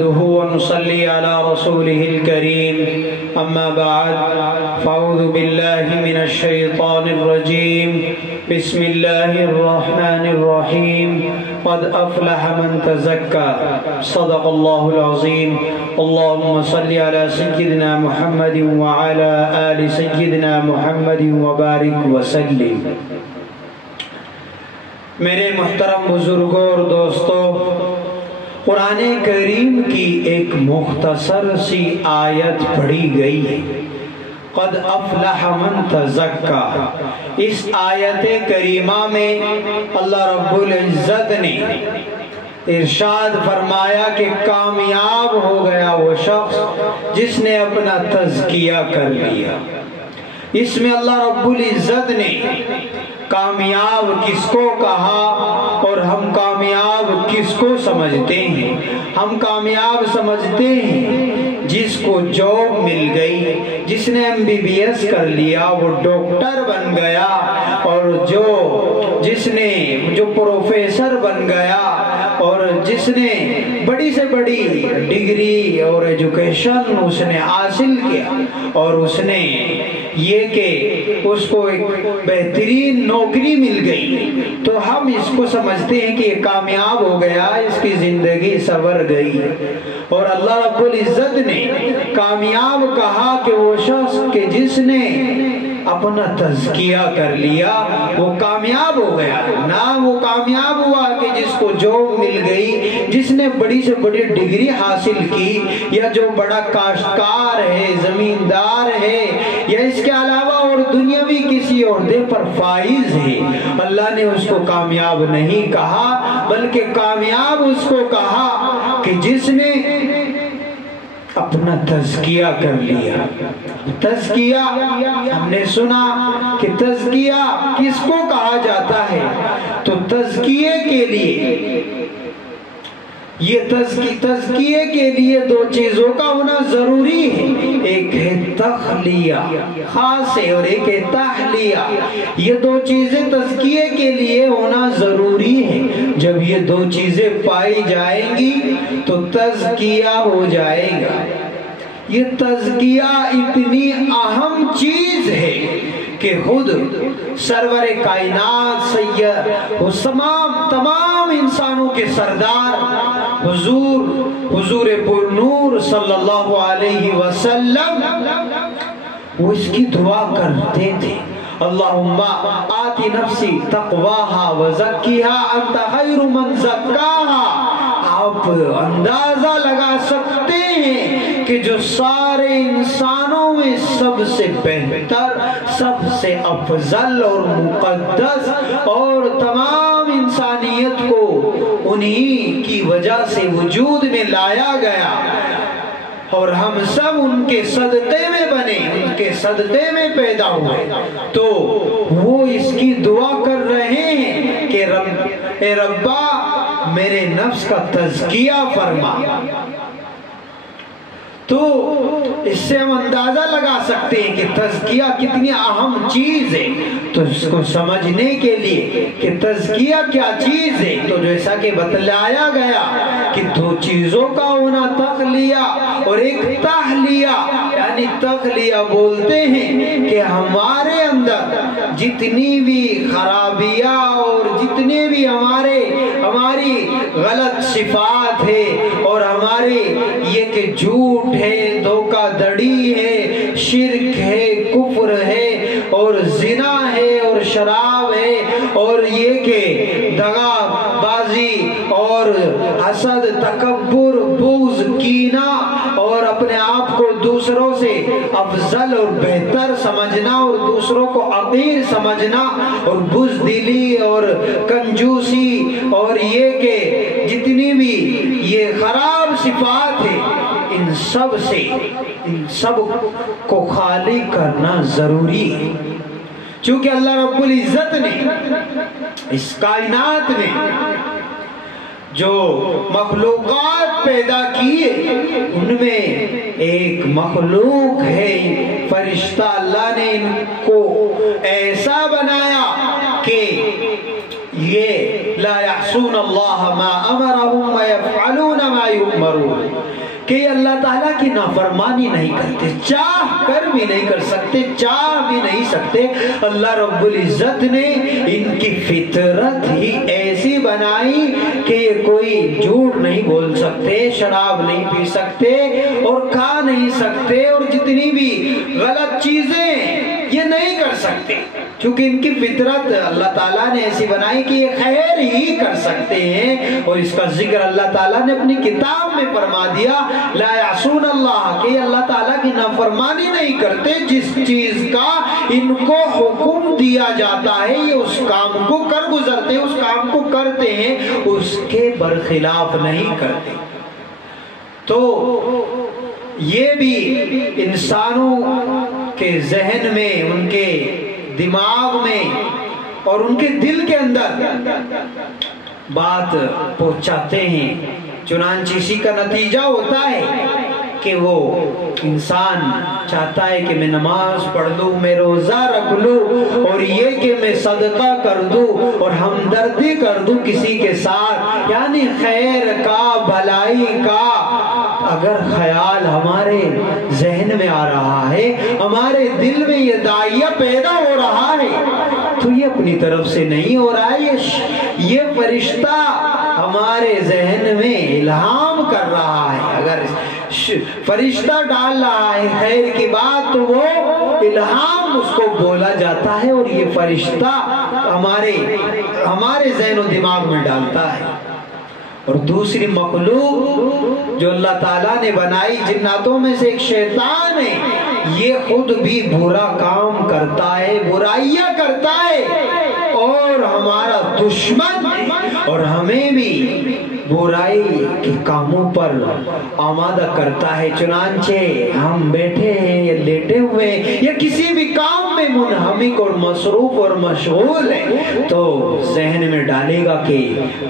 ونصلي على رسوله الكريم أما بعد فأعوذ بالله من الشيطان الرجيم بسم الله الرحمن الرحيم قد أفلح من تزكى صدق الله العظيم اللهم صل على سيدنا محمد وعلى آل سيدنا محمد وبارك وسلم۔ میرے محترم بزرگوں اور دوستوں، قرآن کریم کی ایک مختصر سی آیت پڑھی گئی ہے، قد افلح من تزکا۔ اس آیت کریمہ میں اللہ رب العزت نے ارشاد فرمایا کہ کامیاب ہو گیا وہ شخص جس نے اپنا تزکیہ کر لیا۔ اس میں اللہ رب العزت نے کامیاب کس کو کہا اور ہم کامیاب کس کو سمجھتے ہیں؟ ہم کامیاب سمجھتے ہیں جس کو جاب مل گئی، جس نے MBBS کر لیا وہ ڈاکٹر بن گیا، اور جس نے پروفیسر بن گیا، اور جس نے بڑی سے بڑی ڈگری اور ایجوکیشن اس نے حاصل کیا، اور اس نے یہ کہ اس کو ایک بہترین نوکری مل گئی، تو ہم اس کو سمجھتے ہیں کہ یہ کامیاب ہو گیا، اس کی زندگی سنور گئی۔ اور اللہ رب العزت نے کامیاب کہا کہ وہ شخص کہ جس نے اپنا تزکیہ کر لیا وہ کامیاب ہو گیا، نہ وہ کامیاب ہوا کہ جس کو جاب مل گئی، جس نے بڑی سے بڑی ڈگری حاصل کی، یا جو بڑا کاشتکار ہے، زمیندار ہے، یا اس کے علاوہ اور دنیاوی کسی عہدے پر فائز ہے۔ اللہ نے اس کو کامیاب نہیں کہا، بلکہ کامیاب اس کو کہا کہ جس نے اپنا تزکیہ کر لیا۔ تزکیہ ہم نے سنا کہ تزکیہ کس کو کہا جاتا ہے، تو تزکیے کے لیے تزکیے کے لیے دو چیزوں کا ہونا ضروری ہے، ایک ہے تخلیہ خاص ہے اور ایک ہے تحلیہ۔ یہ دو چیزیں تزکیے کے لیے ہونا ضروری ہے، جب یہ دو چیزیں پائی جائیں گی تو تزکیہ ہو جائے گا۔ یہ تزکیہ اتنی اہم چیز ہے کہ خود سرور کائنات سید تمام انسانوں کے سردار حضور پر نور صلی اللہ علیہ وسلم وہ اس کی دعا کرتے تھے، اللہم آتی نفسی تقواہا وزکیہا انت خیر من زکاہا۔ آپ اندازہ لگا سکتے ہیں کہ جو سارے انسانوں میں سب سے بہتر، سب سے افضل اور مقدس، اور تمام انسانیت کو انہی کی وجہ سے وجود میں لایا گیا، اور ہم سب ان کے صدقے میں بنے، ان کے صدقے میں پیدا ہوئے، تو وہ اس کی دعا کر رہے ہیں کہ اے ربا میرے نفس کا تزکیہ فرما۔ تو اس سے ہم اندازہ لگا سکتے ہیں کہ تزکیہ کتنی اہم چیز ہے۔ تو اس کو سمجھنے کے لیے کہ تزکیہ کیا چیز ہے، تو جیسا کہ بتلایا گیا کہ دو چیزوں کا ہونا تخلیہ اور ایک تحلیہ، یعنی تخلیہ بولتے ہیں کہ ہمارے اندر جتنی بھی خرابیاں اور جتنے بھی ہماری غلط صفات ہے، اور ہمارے یہ کہ جھوٹ ہے، دھوکہ دڑی ہے، شرک ہے، کفر ہے، اور زنا ہے، اور شراب ہے، اور یہ کہ دغا بازی اور حسد، تکبر، بغض، کینہ، اور اپنے آپ کو دوسروں سے افضل اور بہتر سمجھنا اور دوسروں کو حقیر سمجھنا، اور بزدلی اور کنجوسی، اور یہ کہ جتنی بھی یہ خراب صفات ہے، ان سب کو خالی کرنا ضروری ہے۔ چونکہ اللہ رب العزت نے اس کائنات میں جو مخلوقات پیدا کیے ان میں ایک مخلوق ہے فرشتہ، اللہ نے ان کو ایسا بنایا کہ یہ لا یعصون اللہ ما امرہم ویفعلون ما یؤمرون، کہ یہ اللہ تعالیٰ کی نافرمانی نہیں کرتے، چاہ کر بھی نہیں کر سکتے، چاہ بھی نہیں سکتے۔ اللہ رب العزت نے ان کی فطرت ہی ایسی بنائی کہ یہ کوئی جھوٹ نہیں بول سکتے، شراب نہیں پی سکتے اور کھا نہیں سکتے، اور جتنی بھی غلط چیزیں یہ نہیں کر سکتے، کیونکہ ان کی فطرت اللہ تعالیٰ نے ایسی بنائی کہ یہ خیر ہی کر سکتے ہیں۔ اور اس کا ذکر اللہ تعالیٰ نے اپنی کتاب میں فرما دیا، لا یعصون اللہ، کہ اللہ تعالیٰ کی نافرمانی نہیں کرتے، جس چیز کا ان کو حکم دیا جاتا ہے یہ اس کام کو کر گزرتے ہیں، اس کام کو کرتے ہیں، اس کے برخلاف نہیں کرتے۔ تو یہ بھی انسانوں کے ذہن میں، ان کے دماغ میں اور ان کے دل کے اندر بات پہنچاتے ہیں، چنانچہ اسی کا نتیجہ ہوتا ہے کہ وہ انسان چاہتا ہے کہ میں نماز پڑھ لوں، میں روزہ رکھ لوں، اور یہ کہ میں صدقہ کر دوں اور ہمدردی کر دوں کسی کے ساتھ، یعنی خیر کا، بھلائی کا اگر خیال ہمارے ذہن میں آ رہا ہے، ہمارے دل میں یہ داعیہ پیدا ہو رہا ہے، تو یہ اپنی طرف سے نہیں ہو رہا ہے، یہ فرشتہ ہمارے ذہن میں الہام کر رہا ہے۔ اگر فرشتہ ڈال رہا ہے خیر کی بات تو وہ الہام اس کو بولا جاتا ہے، اور یہ فرشتہ ہمارے ذہن و دماغ میں ڈالتا ہے۔ اور دوسری مخلوق جو اللہ تعالیٰ نے بنائی جناتوں میں سے ایک شیطان ہے، یہ خود بھی برا کام کرتا ہے، برائیاں کرتا ہے، اور ہمارا دشمن ہے، اور ہمیں بھی برائی کے کاموں پر آمادہ کرتا ہے۔ چنانچہ ہم بیٹھے ہیں یا لیٹے ہوئے یا کسی بھی کام میں منہمک اور مصروف اور مشغول ہے تو ذہن میں ڈالے گا کہ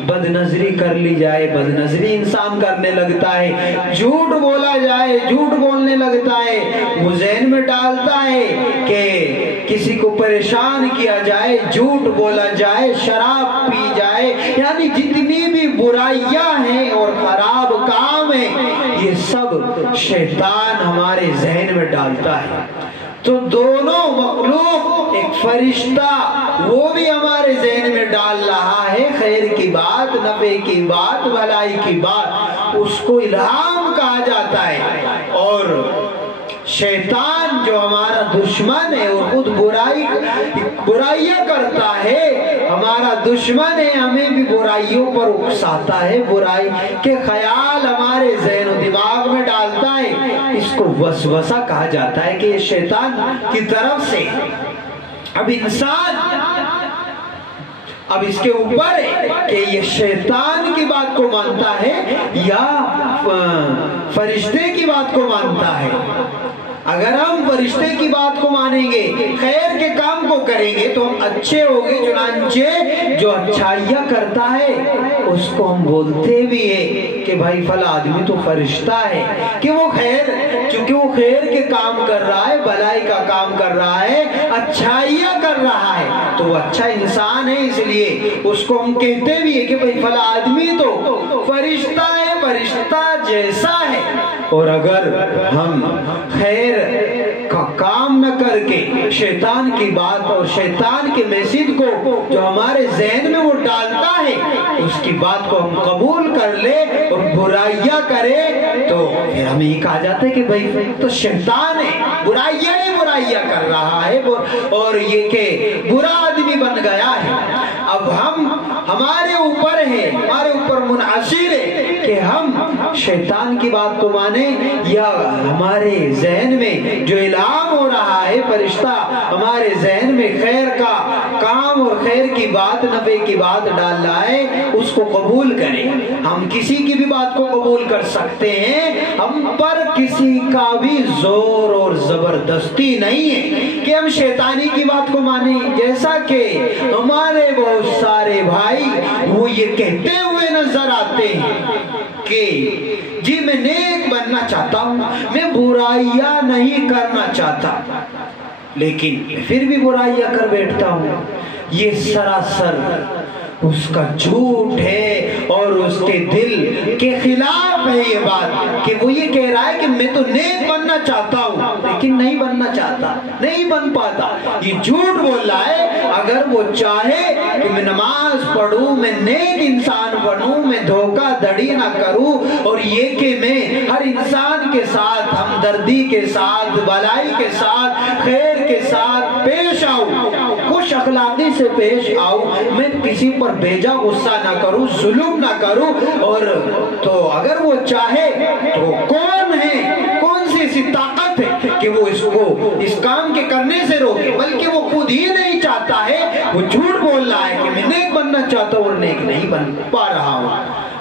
بد نظری کر لی جائے، بد نظری انسان کرنے لگتا ہے، جھوٹ بولا جائے، جھوٹ بولنے لگتا ہے، وہ ذہن میں ڈالتا ہے کہ کسی کو پریشان کیا جائے، جھوٹ بولا جائے، شراب پی جائے، یعنی جتنی بھی برائیاں ہیں اور خراب کام ہیں یہ سب شیطان ہمارے ذہن میں ڈالتا ہے۔ تو دونوں مخلوق، ایک فرشتہ وہ بھی ہمارے ذہن میں ڈال رہا ہے خیر کی بات، نفع کی بات، بھلائی کی بات، اس کو الہام کہا جاتا ہے، اور شیطان جو ہمارا دشمن ہے اور خود برائیاں کرتا ہے، ہمارا دشمن ہے، ہمیں بھی برائیوں پر اکساتا ہے، برائی کے خیال ہمارے ذہن و دماغ میں ڈالتا ہے، اس کو وسوسہ کہا جاتا ہے کہ یہ شیطان کی طرف سے۔ اب انسان اب اس کے اوپر ہے کہ یہ شیطان کی بات کو مانتا ہے یا فرشتے کی بات کو مانتا ہے۔ اگر ہم فرشتے کی بات کو مانیں گے، خیر کے کام کو کریں گے تو ہم اچھے ہوں گے، چنانچہ جو اچھائیاں کرتا ہے اس کو ہم بولتے بھی ہیں کہ بھائی فلاں آدمی تو فرشتہ ہے، کہ وہ خیر، کیونکہ وہ خیر کے کام کر رہا ہے، بھلائی کا کام کر رہا ہے، اچھائیاں کر رہا ہے تو وہ اچھا انسان ہے، اس لیے اس کو ہم کہتے بھی ہیں کہ بھائی فلاں آدمی تو فرشتہ ہے، فرشتہ جیسا ہے۔ اور اگر ہم خیر کا کام نہ کر کے شیطان کی بات اور شیطان کے میسج کو جو ہمارے ذہن میں وہ ڈالتا ہے اس کی بات کو ہم قبول کر لے اور برائیاں کرے تو پھر ہمیں یہ کہا جاتا ہے کہ بھائی تو شیطان ہے، برائیاں ہی برائیاں کر رہا ہے اور یہ کہ برا آدمی بن گیا ہے۔ اب ہمارے اوپر ہے، ہمارے اوپر منحصر ہے کہ ہم شیطان کی بات کو مانیں یا ہمارے ذہن میں جو الہام ہو رہا ہے، فرشتہ ہمارے ذہن میں خیر کا کام اور خیر کی بات، نفع کی بات ڈال رہا ہے، اس کو قبول کریں۔ ہم کسی کی بھی بات کو قبول کر سکتے ہیں، ہم پر کسی کا بھی زور اور زبردستی نہیں ہے کہ ہم شیطانی کی بات کو مانیں۔ جیسا کہ ہمارے بہت سارے بھائی وہ یہ کہتے ہوئے نظر آتے ہیں کہ جی میں نیک بننا چاہتا ہوں، میں برائیاں نہیں کرنا چاہتا، لیکن پھر بھی برائیاں کر بیٹھتا ہوں۔ یہ سراسر اس کا جھوٹ ہے اور اس کے دل کے خلاف ہے یہ بات کہ وہ یہ کہہ رہا ہے کہ میں تو نیک بننا چاہتا ہوں لیکن نہیں بننا چاہتا، نہیں بن پاتا. یہ جھوٹ بول رہا ہے. اگر وہ چاہے کہ میں نماز پڑھوں، میں نیک انسان بنوں، میں دھوکہ دھڑی نہ کروں، اور یہ کہ میں ہر انسان کے ساتھ ہمدردی کے ساتھ، بھلائی کے ساتھ، خیر کے ساتھ پیش آؤں، خوش اخلاقی سے پیش آؤں، میں کسی پر بیجا غصہ نہ کروں، ظلم نہ کروں، اور تو اگر وہ چاہے تو کون ہے، کون سی ایسی طاقت ہے کہ وہ اس کو اس کام کے کرنے سے روکے؟ بلکہ وہ خود ہی نہیں چاہتا ہے. وہ جھوٹ بول رہا ہے کہ میں نیک بننا چاہتا ہوں اور نیک نہیں بن پا رہا ہوں.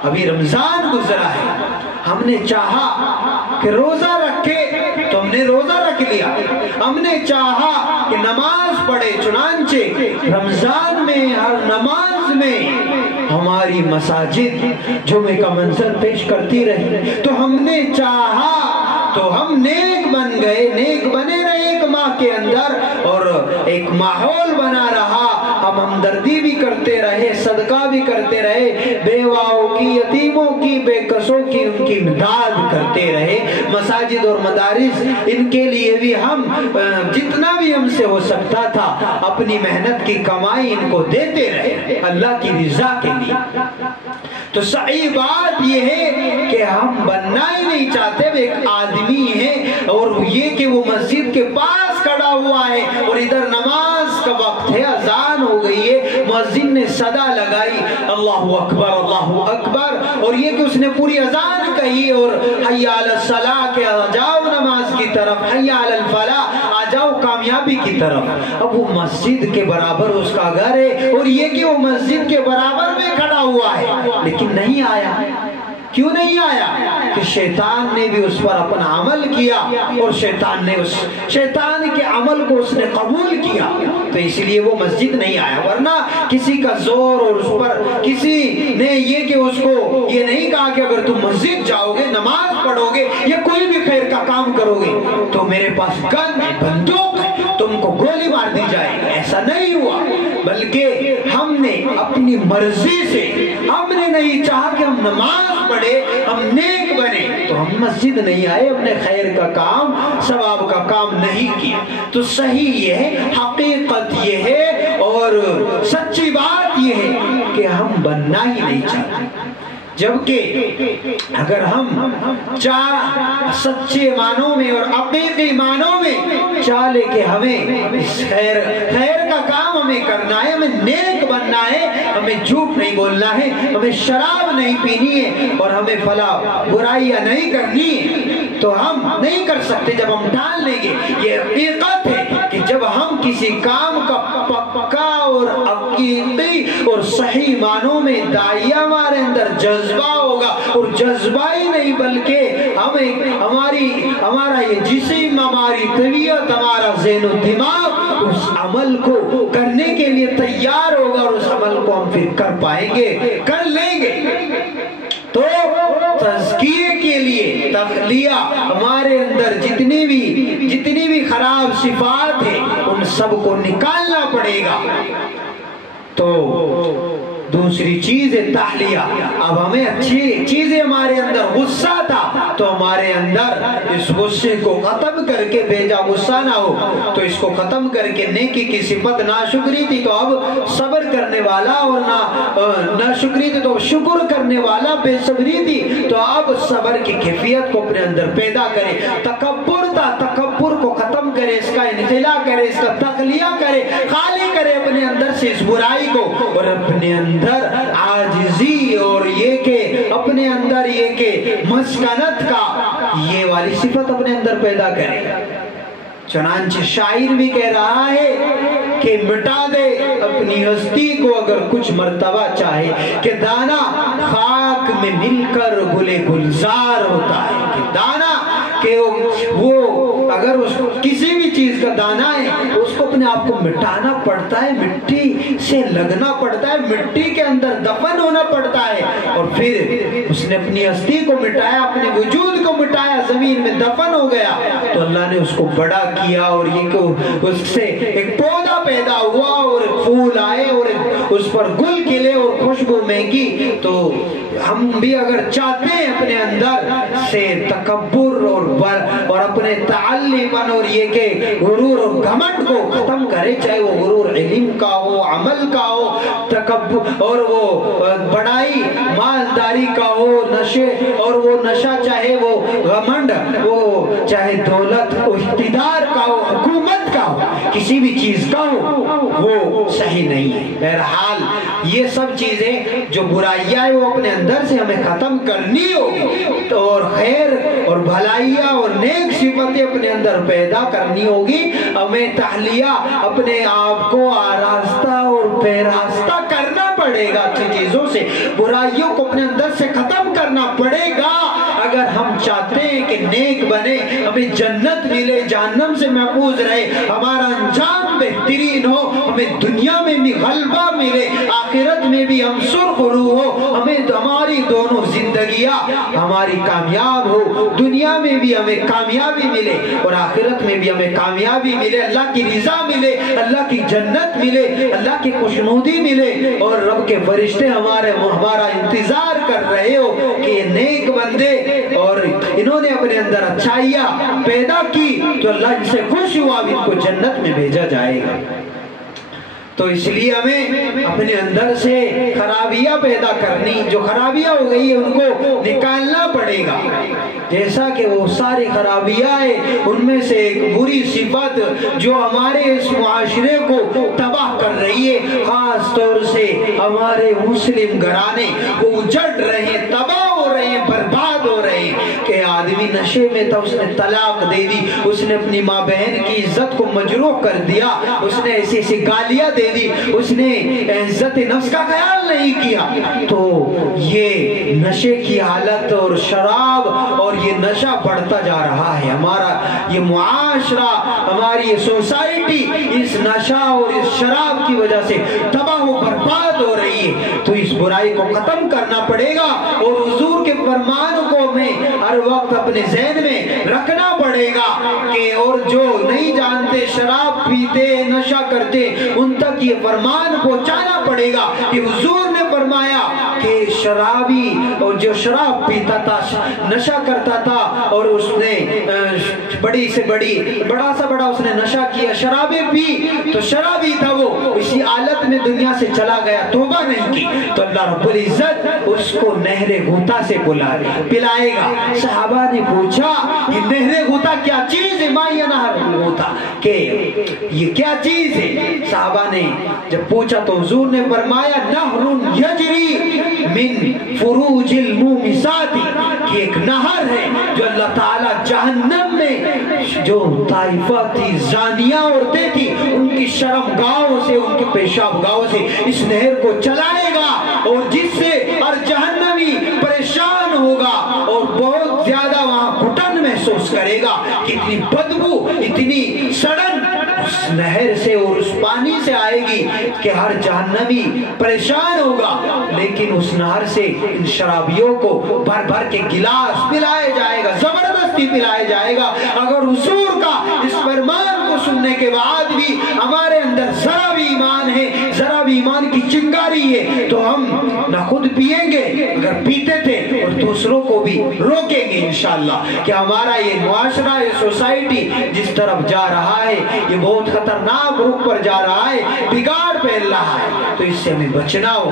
ابھی رمضان گزرا ہے، ہم نے چاہا کہ روزہ رکھے تو ہم نے روزہ رکھ لیا، ہم نے چاہا کہ نماز پڑھے، چنانچہ رمضان میں ہر نماز میں ہماری مساجد جمعے کا منظر پیش کرتی رہی. تو ہم نے چاہا تو ہم نیک بن گئے، نیک بنے رہے ایک ماہ کے اندر، اور ایک ماحول بنا رہا. ہم ہمدردی بھی کرتے رہے، صدقہ بھی کرتے رہے، بیواؤں کی، یتیموں کی، بے کسوں کی ان کی امداد کرتے رہے. مساجد اور مدارس ان کے لیے بھی ہم جتنا بھی ہم سے ہو سکتا تھا اپنی محنت کی کمائی ان کو دیتے رہے اللہ کی رضا کے لیے. تو صحیح بات یہ ہے کہ ہم بننا ہی نہیں چاہتے. وہ ایک آدمی ہے اور یہ کہ وہ مسجد کے پاس کھڑا ہوا ہے اور ادھر نماز کا وقت ہے، اذان ہو گئی ہے، مؤذن نے صدا لگائی اللہ اکبر اللہ اکبر، اور یہ کہ اس نے پوری اذان کہی اور حی علی الصلاۃ کہ آ جاؤ نماز کی طرف، حی علی الفلاح آ جاؤ کامیابی کی طرف. اب وہ مسجد کے برابر اس کا گھر ہے اور یہ کہ وہ مسجد کے برابر میں کھڑا ہوا ہے لیکن نہیں آیا. کیوں نہیں آیا؟ کہ شیطان نے بھی اس پر اپنا عمل کیا اور شیطان نے اس شیطان کے عمل کو اس نے قبول کیا، تو اس لیے وہ مسجد نہیں آیا. ورنہ کسی کا زور اور اس پر کسی نے یہ کہ اس کو یہ نہیں کہا کہ اگر تم مسجد جاؤ گے، نماز پڑھو گے یا کوئی بھی خیر کا کام کرو گے تو میرے پاس گن ہے، بندوق ہے، تم کو گولی مار دی جائے. ایسا نہیں ہوا، بلکہ ہم نے اپنی مرضی سے، ہم نے نہیں چاہا کہ ہم نماز پڑھے، ہم نیک بنے، تو ہم مسجد نہیں آئے، اپنے خیر کا کام، ثواب کا کام نہیں کیا. تو صحیح یہ ہے، حقیقت یہ ہے اور سچی بات یہ ہے کہ ہم بننا ہی نہیں چاہتے. جبکہ اگر ہم سچے معنوں میں اور حقیقی معنوں میں چاہے کہ ہمیں خیر کا کام ہمیں کرنا ہے، ہمیں نیک بننا ہے، ہمیں جھوٹ نہیں بولنا ہے، ہمیں شراب نہیں پینی ہے اور ہمیں فلاں برائیاں نہیں کرنی ہے، تو ہم نہیں کر سکتے جب ہم ڈال لیں گے. یہ حقیقت ہے کہ جب ہم کسی کام کا پکا اور حقیقی اور صحیح معنوں میں داعیہ ہمارے اندر جذبہ ہوگا، اور جذبہ ہی نہیں بلکہ ہمارا یہ جسم، ہماری طبیعت، ہمارا ذہن و دماغ اس عمل کو کرنے کے لیے تیار ہوگا اور اس عمل کو ہم پھر کر پائیں گے، کر لیں گے. تو تزکیے کے لیے تخلیہ ہمارے اندر جتنی بھی خراب صفات ہیں ان سب کو نکالنا پڑے گا. تو دوسری چیز ہے تحلیہ. اب ہمیں اچھی چیزیں ہمارے اندر غصہ تھا تو ہمارے اندر اس غصے کو ختم کر کے بھیجا غصہ نہ ہو، تو اس کو ختم کر کے نیکی کی صفت ناشکری تھی تو اب صبر کرنے والا، اور ناشکری تھی تو شکر کرنے والا، بے صبری تھی تو اب صبر کی کیفیت کو اپنے اندر پیدا کرے. تکبر تھا، تکبر کو ختم کرے، اس کا انخلا کرے، اس کا تخلیہ کرے، خالی کرے اپنے اندر سے اس برائی کو، اور اپنے اندر عاجزی اور یہ کہ اپنے اندر یہ کہ مسکنت کا یہ والی صفت اپنے اندر پیدا کرے. چنانچہ شاعر بھی کہہ رہا ہے کہ مٹا دے اپنی ہستی کو اگر کچھ مرتبہ چاہے، کہ دانا خاک میں مل کر گلے گلزار ہوتا ہے. کہ دانا کہ وہ اگر اس کسی بھی چیز کا دانا ہے اس کو اپنے آپ کو مٹانا پڑتا ہے، مٹی سے لگنا پڑتا ہے، مٹی کے اندر دفن ہونا پڑتا ہے، اور پھر اس نے اپنی ہستی کو مٹایا، اپنے وجود کو مٹایا، زمین میں دفن ہو گیا، تو اللہ نے اس کو بڑا کیا اور یہ اس سے ایک پودا پیدا ہوا اور پھول آئے اور اس پر گل کھلے اور خوشبو مہکی۔ تو ہم بھی اگر چاہتے ہیں اپنے اندر سے تکبر اور اپنے تعلی پن اور یہ کہ غرور اور گھمنڈ کو ختم کرے، چاہے وہ غرور علم کا ہو، عمل کا ہو، تکبر اور وہ بڑائی مالداری کا ہو، نشے اور وہ نشہ، چاہے وہ گھمنڈ، وہ چاہے دولت اقتدار کا ہو، حکومت کا ہو، کسی بھی چیز کا ہو، وہ صحیح نہیں ہے۔ بہرحال یہ سب چیزیں جو برائیاں ہیں وہ اپنے اندر سے ہمیں ختم کرنی ہوگی، اور خیر اور بھلائیاں اور نیک صفتیں اپنے اندر پیدا کرنی ہوگی۔ ہمیں تحلیہ اپنے آپ کو آراستہ اور پیراستہ کرنا پڑے گا اچھی چیزوں سے، برائیوں کو اپنے اندر سے ختم کرنا پڑے گا اگر ہم چاہتے ہیں کہ نیک بنے، ہمیں جنت ملے، جہنم سے محفوظ رہے، ہمارا انجام بہترین ہو، ہمیں دنیا میں بھی غلبہ ملے، آخرت میں بھی ہم سرخ روح ہو، ہمیں ہماری دونوں زندگیاں ہماری کامیاب ہو، دنیا میں بھی ہمیں کامیابی ملے اور آخرت میں بھی ہمیں کامیابی ملے، اللہ کی رضا ملے، اللہ کی جنت ملے، اللہ کی خوشنودی ملے، اور رب کے فرشتے ہمارا انتظار کر رہے ہو کہ یہ نیک بندے اور انہوں نے اپنے اندر اچھائیاں پیدا کی تو اللہ ان سے خوش ہوا، اب ان کو جنت میں بھیجا جائے گا۔ تو اس لیے ہمیں اپنے اندر سے خرابیاں پیدا کرنی، جو خرابیاں ہو گئی ان کو نکالنا پڑے گا، جیسا کہ وہ ساری خرابیاں ہیں ان میں سے ایک بری صفت جو ہمارے اس معاشرے کو تباہ کر رہی ہے، خاص طور سے ہمارے مسلم گھرانے وہ اجڑ رہے ہیں، تباہ ہو رہے ہیں، برباد ہو رہے ہیں، کہ آدمی نشے میں تھا، اس نے طلاق دے دی، اس نے اپنی ماں بہن کی عزت کو مجروح کر دیا، اس نے ایسی ایسی گالیاں دے دی، اس نے عزت نفس کا خیال نہیں کیا، تو یہ نشے کی حالت اور شراب اور یہ نشہ بڑھتا جا رہا ہے، ہمارا یہ معاشرہ، ہماری یہ سوسائٹی اس نشہ اور اس شراب کی وجہ سے تباہ و برباد ہو رہی ہے۔ تو اس برائی کو ختم کرنا پڑے گا اور حضور کے فرمان کو ہمیں ہر وقت اپنے ذہن میں رکھنا پڑے گا کہ اور جو نہیں جانتے شراب پیتے نشہ کرتے ان تک یہ فرمان پہنچانا پڑے گا کہ حضور نے فرمایا کہ شرابی اور جو شراب پیتا تھا، نشہ کرتا تھا اور اس نے بڑی سے بڑی بڑا سا بڑا اس نے نشہ کیا، شرابیں پی، تو شرابی تھا وہ اسی حالت میں دنیا سے چلا گیا، توبہ نہیں کی، تو اللہ رب العزت اس کو نہر غوطہ سے پلائے گا۔ صحابہ نے پوچھا کہ نہر غوطہ کیا چیز ہے؟ مائی نہر غوطہ، کہ یہ کیا چیز ہے؟ صحابہ نے جب پوچھا تو حضور نے فرمایا نہر یجری من فروج المومسات، کہ ایک نہر ہے جو اللہ تعالیٰ جہنم میں جو طائفہ تھی، زانیہ عورتیں تھی، ان کی شرمگاہوں سے، ان کی پیشاب گاہوں سے اس نہر کو چلائے گا، اور جس سے ہر جہنمی پریشان ہوگا اور بہت زیادہ وہاں گھٹن محسوس کرے گا کہ اتنی بدبو، اتنی سڑن اس نہر سے اور اس پانی سے آئے گی کہ ہر جہنمی پریشان ہوگا، لیکن اس نہر سے ان شرابیوں کو بھر بھر کے گلاس پلائے جائے گا، زبردستی پلائے جائے گا۔ اگر حضور کا اس فرمان کو سننے کے بعد بھی ہمارے اندر ذرا بھی ایمان ہے، ذرا بھی ایمان کی چنگاری ہے، تو ہم نہ خود پیئیں گے اگر پیتے تھے اور دوسروں کو بھی روکیں گے انشاءاللہ، کہ ہمارا یہ معاشرہ، یہ سوسائٹی جس طرف جا رہا ہے یہ بہت خطرناک رخ پر جا رہا ہے، بگاڑ پھیل رہا ہے، تو اس سے ہمیں بچنا ہو۔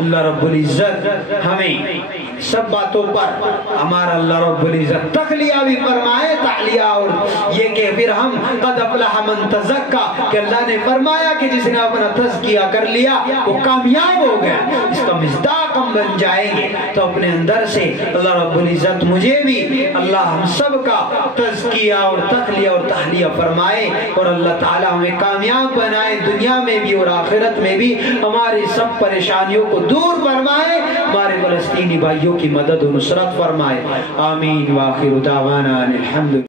اللہ رب العزت ہمیں سب باتوں پر ہمارا اللہ رب العزت تخلیہ بھی فرمائے، تعلیہ، اور یہ کہ پھر ہم قد افلح من تزکا، کہ اللہ نے فرمایا کہ جس نے اپنا تزکیہ کر لیا وہ کامیاب ہو گیا، اس کا مصداق ہم بن جائیں گے۔ تو اپنے اندر سے اللہ رب العزت مجھے بھی، اللہ ہم سب کا تزکیہ اور تخلیہ اور تحلیہ فرمائے، اور اللہ تعالی ہمیں کامیاب بنائے دنیا میں بھی اور آخرت میں بھی، ہماری سب پریشانیوں کو دور فرمائے، ہمارے فلسطینی بھائیوں کی مدد و نصرت فرمائے، آمین۔ وآخر دعوانا الحمد